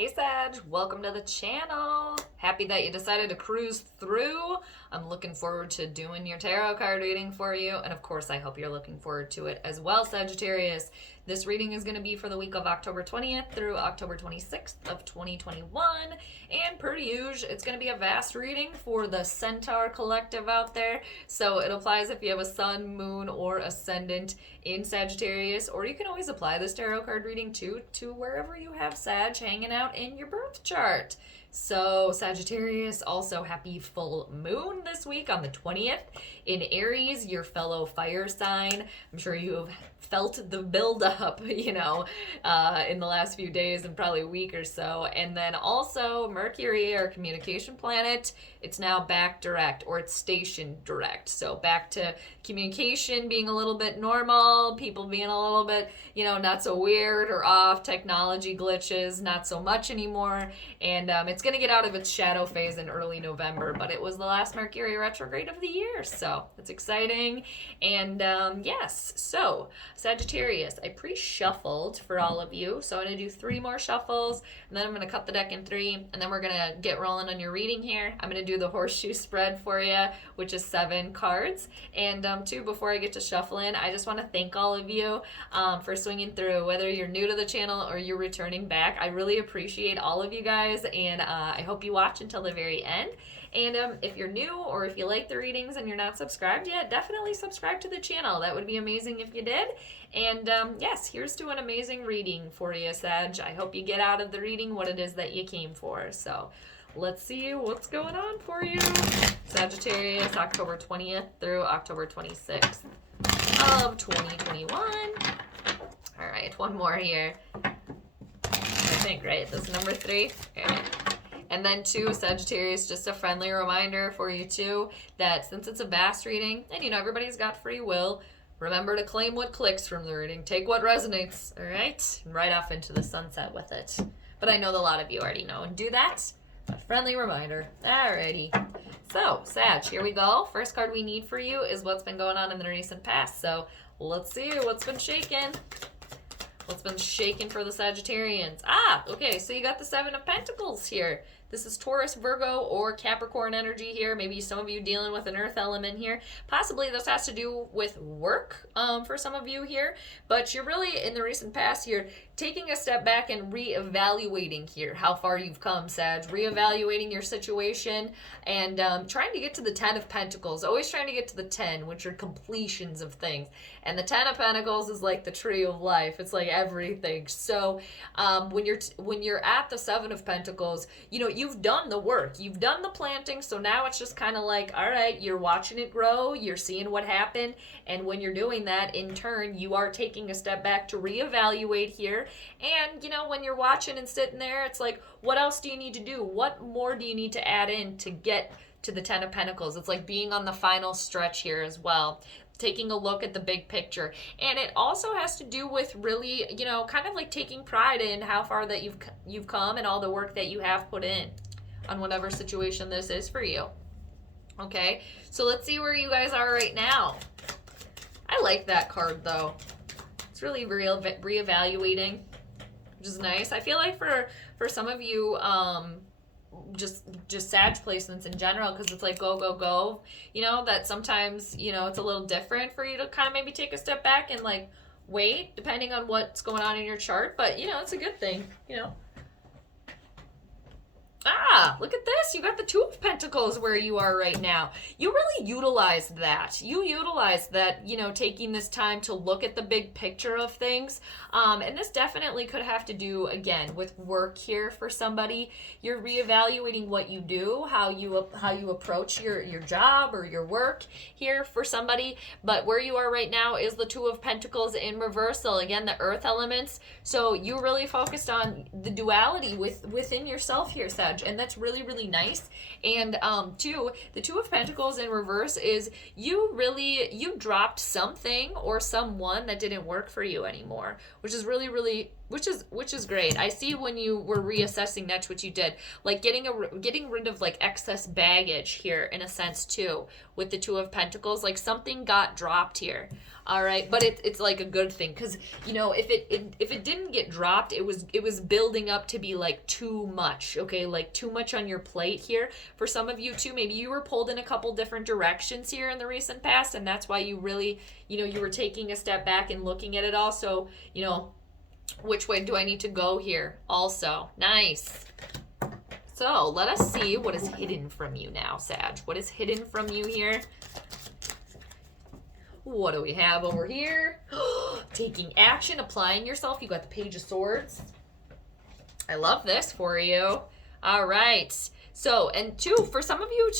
Hey Sag, welcome to the channel. Happy that you decided to cruise through. I'm looking forward to doing your tarot card reading for you. And of course, I hope you're looking forward to it as well, Sagittarius. This reading is going to be for the week of October 20th through October 26th of 2021. And per usual, it's going to be a vast reading for the Centaur collective out there. So it applies if you have a sun, moon, or ascendant in Sagittarius. Or you can always apply this tarot card reading to wherever you have Sag hanging out in your birth chart. So Sagittarius, also happy full moon this week on the 20th in Aries, your fellow fire sign. I'm sure you have felt the buildup, in the last few days and probably a week or so. And then also Mercury, our communication planet, it's now back direct, or it's stationed direct. So back to communication being a little bit normal, people being a little bit, not so weird or off, technology glitches, not so much anymore. And it's going to get out of its shadow phase in early November, but it was the last Mercury retrograde of the year, so it's exciting. And yes, so Sagittarius, I pre-shuffled for all of you, so I'm going to do 3 more shuffles, and then I'm going to cut the deck in 3, and then we're going to get rolling on your reading here. I'm going to do the horseshoe spread for you, which is 7 cards. And before I get to shuffling, I just want to thank all of you for swinging through, whether you're new to the channel or you're returning back. I really appreciate all of you guys, and I hope you watch until the very end. And if you're new or if you like the readings and you're not subscribed yet, definitely subscribe to the channel. That would be amazing if you did. And yes, here's to an amazing reading for you, Sag. I hope you get out of the reading what it is that you came for. So let's see what's going on for you. Sagittarius, October 20th through October 26th of 2021. All right, one more here. I think, right? This is number 3. All right. And then 2, Sagittarius, just a friendly reminder for you too, that since it's a vast reading, and everybody's got free will, remember to claim what clicks from the reading. Take what resonates, all right? And right off into the sunset with it. But I know that a lot of you already know and do that. A friendly reminder. Alrighty. So, Sag, here we go. First card we need for you is what's been going on in the recent past. So, let's see what's been shaking. What's been shaking for the Sagittarians? Okay, so you got the 7 of Pentacles here. This is Taurus, Virgo, or Capricorn energy here. Maybe some of you dealing with an earth element here. Possibly this has to do with work for some of you here. But you're really, in the recent past here, taking a step back and reevaluating here how far you've come, Sag. Reevaluating your situation and trying to get to the 10 of Pentacles. Always trying to get to the 10, which are completions of things. And the 10 of Pentacles is like the tree of life. It's like everything. So when you're at the 7 of Pentacles, you've done the work, you've done the planting, so now it's just kind of like, all right, you're watching it grow, you're seeing what happened, and when you're doing that, in turn, you are taking a step back to reevaluate here, and, when you're watching and sitting there, it's like, what else do you need to do? What more do you need to add in to get to the 10 of Pentacles? It's like being on the final stretch here as well. Taking a look at the big picture. And it also has to do with really, kind of like taking pride in how far that you've come and all the work that you have put in on whatever situation this is for you. Okay, so let's see where you guys are right now. I like that card though. It's really reevaluating, which is nice. I feel like for some of you, just Sag placements in general, because it's like go, that sometimes, it's a little different for you to kind of maybe take a step back and like wait, depending on what's going on in your chart, but it's a good thing, Look at this. You got the 2 of Pentacles where you are right now. You really utilized that. You utilized that, taking this time to look at the big picture of things. And this definitely could have to do, again, with work here for somebody. You're reevaluating what you do, how you approach your job or your work here for somebody. But where you are right now is the 2 of Pentacles in reversal. Again, the earth elements. So you really focused on the duality within yourself here, Sag. Sag, and that's really, really nice. And two, the Two of Pentacles in reverse is you dropped something or someone that didn't work for you anymore, which is really, really, which is great. I see when you were reassessing, that's what you did, like getting rid of like excess baggage here in a sense too, with the Two of Pentacles, like something got dropped here. All right, but it's like a good thing, because you know, if it didn't get dropped, it was building up to be like too much, okay, like too much on your plate here. For some of you too, maybe you were pulled in a couple different directions here in the recent past, and that's why you really, you know, you were taking a step back and looking at it all. So, you know, which way do I need to go here also? Nice. So let us see what is hidden from you now, Sag. What is hidden from you here? What do we have over here? Taking action, applying yourself. You got the Page of Swords. I love this for you. All right. So, and two, for some of you,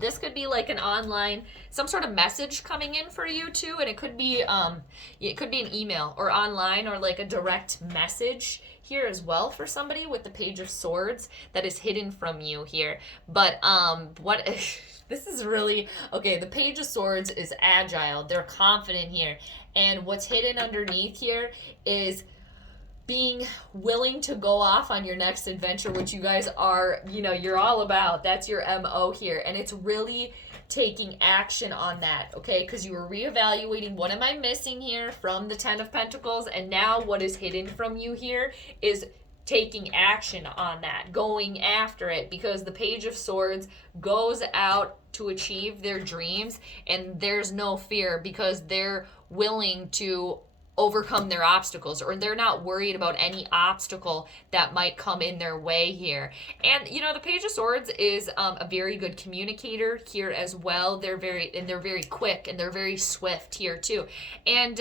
this could be like an online, some sort of message coming in for you too, and it could be an email or online or like a direct message here as well for somebody with the Page of Swords that is hidden from you here. But what this is really okay. The Page of Swords is agile. They're confident here, and what's hidden underneath here is being willing to go off on your next adventure, which you guys are, you know, you're all about. That's your MO here. And it's really taking action on that, okay? Because you were reevaluating, what am I missing here from the Ten of Pentacles? And now what is hidden from you here is taking action on that, going after it, because the Page of Swords goes out to achieve their dreams, and there's no fear because they're willing to overcome their obstacles, or they're not worried about any obstacle that might come in their way here. And you know, the Page of Swords is a very good communicator here as well. They're very quick, and they're very swift here too. And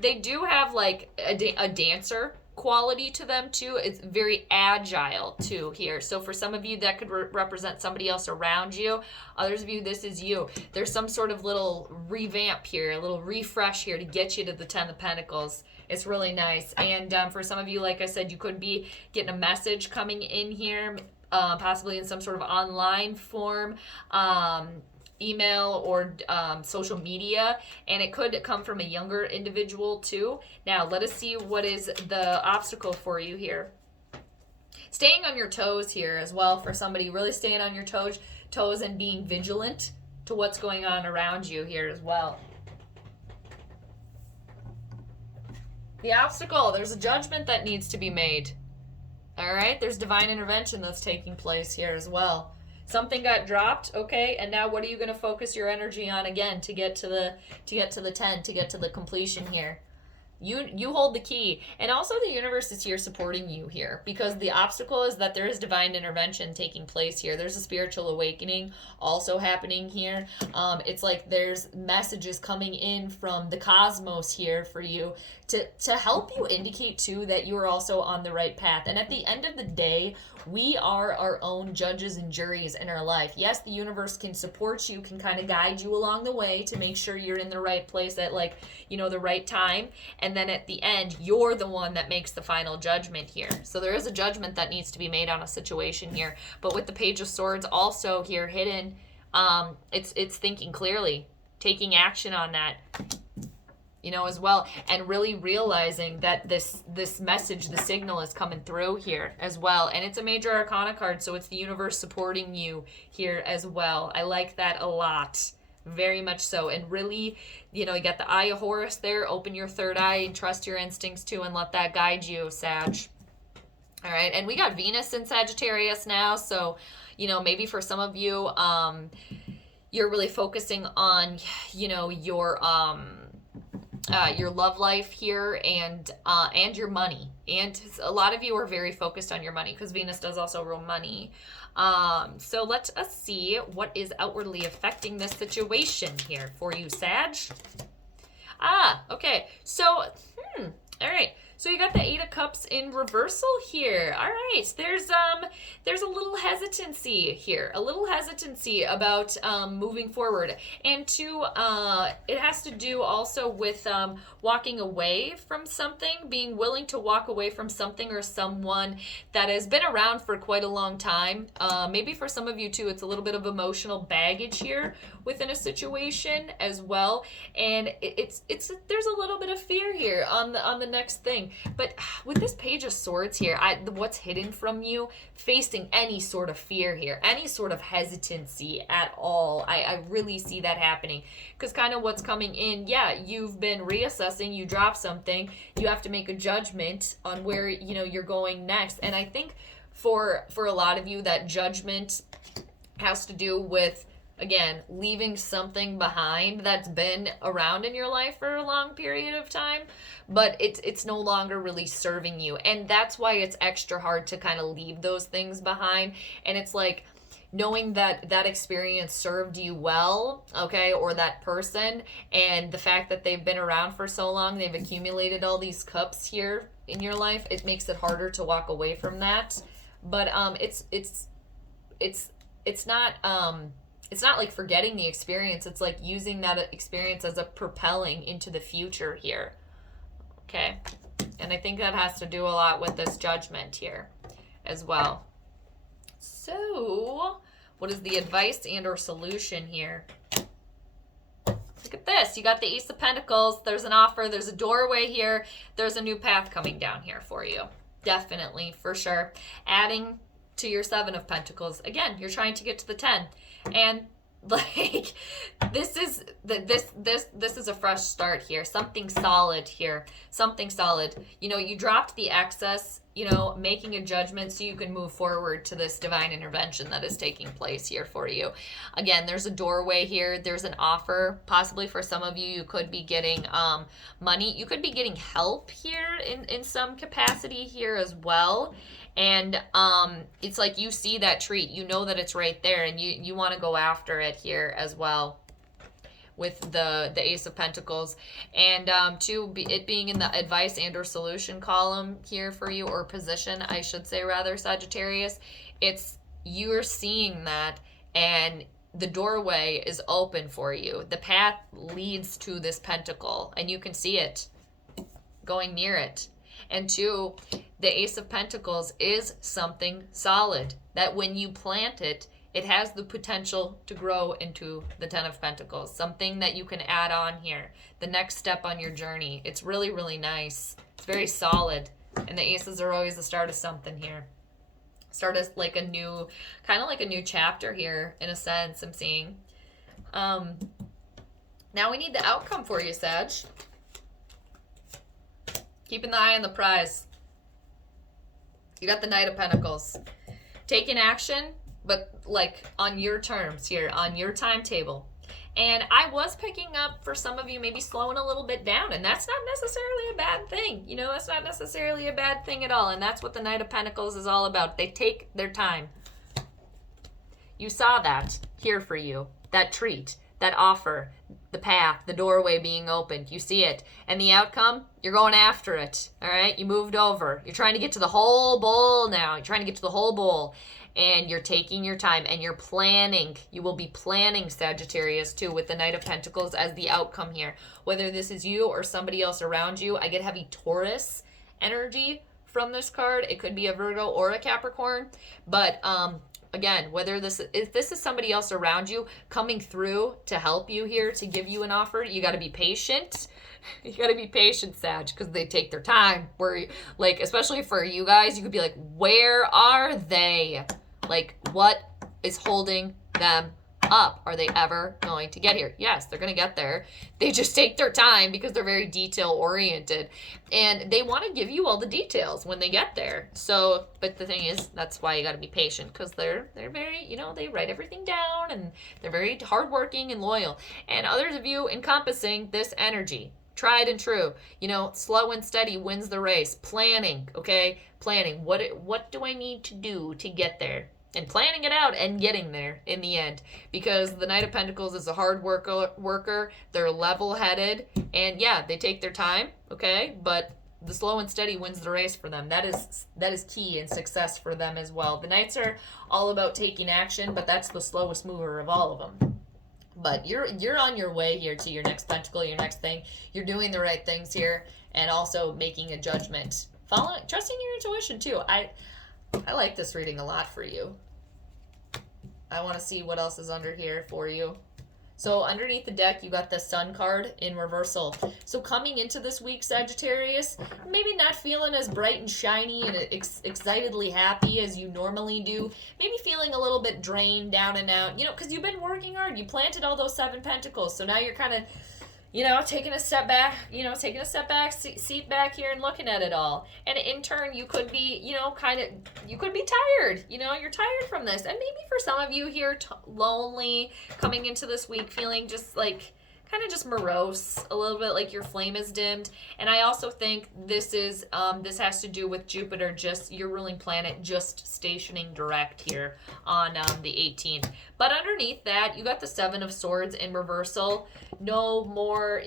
they do have like a dancer quality to them too. It's very agile too here. So for some of you, that could represent somebody else around you. Others of you, this is you. There's some sort of little revamp here, a little refresh here to get you to the Ten of Pentacles. It's really nice. And for some of you, like I said, you could be getting a message coming in here, possibly in some sort of online form, email or social media, and it could come from a younger individual too. Now let us see what is the obstacle for you here. Staying on your toes here as well for somebody, really staying on your toes and being vigilant to what's going on around you here as well. The obstacle, there's a judgment that needs to be made. All right, there's divine intervention that's taking place here as well. Something got dropped, okay, and now what are you going to focus your energy on again to get to the 10, to get to the completion here? You hold the key. And also the universe is here supporting you here, because the obstacle is that there is divine intervention taking place here. There's a spiritual awakening also happening here. It's like there's messages coming in from the cosmos here for you to help you indicate too that you are also on the right path. And at the end of the day, we are our own judges and juries in our life. Yes, the universe can support you, can kind of guide you along the way to make sure you're in the right place at, like, you know, the right time. And then at the end, you're the one that makes the final judgment here. So there is a judgment that needs to be made on a situation here. But with the Page of Swords also here hidden, it's thinking clearly, taking action on that, you know, as well, and really realizing that this message, the signal is coming through here as well. And it's a major arcana card, so it's the universe supporting you here as well. I like that a lot. Very much so. And really, you know, you got the Eye of Horus there. Open your third eye and trust your instincts too, and let that guide you, Sag. All right, and we got Venus in Sagittarius now, so, you know, maybe for some of you, you're really focusing on, you know, your love life here, and your money. And a lot of you are very focused on your money, because Venus does also rule money. So let us see what is outwardly affecting this situation here for you, Sag. Okay. So, all right. So you got the Eight of Cups in reversal here. All right, there's a little hesitancy here, a little hesitancy about moving forward, and it has to do also with walking away from something, being willing to walk away from something or someone that has been around for quite a long time. Maybe for some of you too, it's a little bit of emotional baggage here within a situation as well, and there's a little bit of fear here on the next thing. But with this Page of Swords here, what's hidden from you, facing any sort of fear here, any sort of hesitancy at all, I really see that happening. Because kind of what's coming in, yeah, you've been reassessing, you drop something, you have to make a judgment on where, you're going next. And I think for a lot of you, that judgment has to do with, again, leaving something behind that's been around in your life for a long period of time, but it's no longer really serving you. And that's why it's extra hard to kind of leave those things behind. And it's like knowing that that experience served you well, okay, or that person, and the fact that they've been around for so long, they've accumulated all these cups here in your life, it makes it harder to walk away from that. But it's not like forgetting the experience. It's like using that experience as a propelling into the future here. Okay. And I think that has to do a lot with this judgment here as well. So, what is the advice and or solution here? Look at this. You got the Ace of Pentacles. There's an offer. There's a doorway here. There's a new path coming down here for you. Definitely, for sure. Adding to your Seven of Pentacles. Again, you're trying to get to the 10. And like this is a fresh start here. Something solid here. Something solid. You dropped the excess, making a judgment so you can move forward to this divine intervention that is taking place here for you. Again, there's a doorway here. There's an offer. Possibly for some of you, you could be getting money. You could be getting help here in some capacity here as well. And it's like you see that treat, you know that it's right there, and you want to go after it here as well with the Ace of Pentacles. And it being in the advice and or solution column here for you, or position, I should say rather, Sagittarius, it's you're seeing that, and the doorway is open for you. The path leads to this pentacle, and you can see it going near it. And two, the Ace of Pentacles is something solid that when you plant it, it has the potential to grow into the Ten of Pentacles, something that you can add on here, the next step on your journey. It's really, really nice. It's very solid. And the aces are always the start of something here. Start as like a new, kind of like a new chapter here, in a sense, I'm seeing. Now we need the outcome for you, Sag. Keeping the eye on the prize. You got the Knight of Pentacles. Taking action, but like on your terms here, on your timetable. And I was picking up for some of you maybe slowing a little bit down, and that's not necessarily a bad thing. That's not necessarily a bad thing at all. And that's what the Knight of Pentacles is all about. They take their time. You saw that here for you, that treat, that offer, the path, the doorway being opened. You see it. And the outcome, you're going after it. All right? You moved over. You're trying to get to the whole bowl now. You're trying to get to the whole bowl. And you're taking your time and you're planning. You will be planning, Sagittarius, too, with the Knight of Pentacles as the outcome here. Whether this is you or somebody else around you, I get heavy Taurus energy from this card. It could be a Virgo or a Capricorn. But, again, if this is somebody else around you coming through to help you here, to give you an offer, you got to be patient. You got to be patient, Sag, because they take their time. Like, especially for you guys, you could be like, where are they? Like, what is holding them up? Are they ever going to get here? Yes, they're going to get there. They just take their time because they're very detail oriented, and they want to give you all the details when they get there. So, but the thing is, that's why you got to be patient, because they're very, they write everything down, and they're very hardworking and loyal. And others of you encompassing this energy, tried and true, slow and steady wins the race. Planning, okay? Planning. What do I need to do to get there? And planning it out and getting there in the end. Because the Knight of Pentacles is a hard worker. They're level-headed. And yeah, they take their time, okay? But the slow and steady wins the race for them. That is key in success for them as well. The Knights are all about taking action, but that's the slowest mover of all of them. But you're on your way here to your next pentacle, your next thing. You're doing the right things here, and also making a judgment, trusting your intuition too. I like this reading a lot for you. I want to see what else is under here for you. So underneath the deck, you got the Sun card in reversal. So coming into this week, Sagittarius, maybe not feeling as bright and shiny and excitedly happy as you normally do. Maybe feeling a little bit drained, down and out, because you've been working hard. You planted all those 7 pentacles. So now you're kind of, taking a step back, seat back here and looking at it all. And in turn, you could be, you could be tired. You're tired from this. And maybe for some of you here, lonely, coming into this week, feeling just like, kind of just morose, a little bit like your flame is dimmed. And I also think this has to do with Jupiter, just your ruling planet, just stationing direct here on the 18th. But underneath that, you got the 7 of Swords in reversal. No more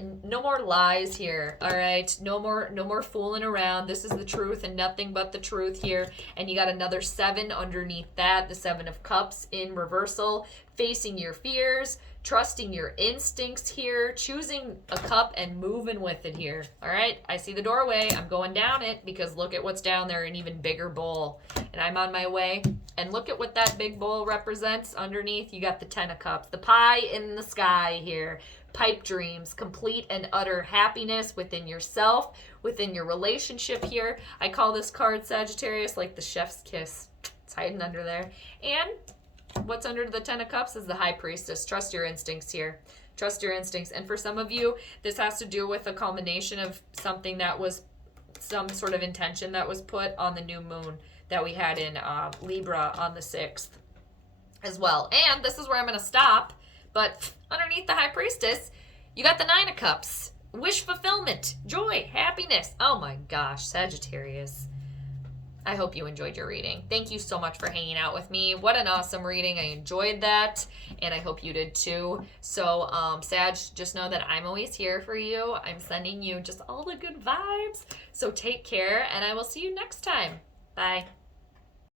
lies here. All right, no more fooling around. This is the truth and nothing but the truth here. And you got another 7 underneath that, the 7 of Cups in reversal, facing your fears, trusting your instincts here, choosing a cup and moving with it here. All right, I see the doorway. I'm going down it because look at what's down there, an even bigger bowl. And I'm on my way. And look at what that big bowl represents underneath. You got the 10 of Cups, the pie in the sky here. Pipe dreams, complete and utter happiness within yourself, within your relationship here. I call this card, Sagittarius, like the chef's kiss. It's hiding under there. And what's under the 10 of Cups is the High Priestess. Trust your instincts here. Trust your instincts. And for some of you, this has to do with a culmination of something that was some sort of intention that was put on the new moon that we had in Libra on the 6th as well. And this is where I'm going to stop. But underneath the High Priestess, you got the 9 of Cups. Wish fulfillment, joy, happiness. Oh my gosh, Sagittarius. I hope you enjoyed your reading. Thank you so much for hanging out with me. What an awesome reading. I enjoyed that, and I hope you did too. So, Sag, just know that I'm always here for you. I'm sending you just all the good vibes. So take care, and I will see you next time. Bye.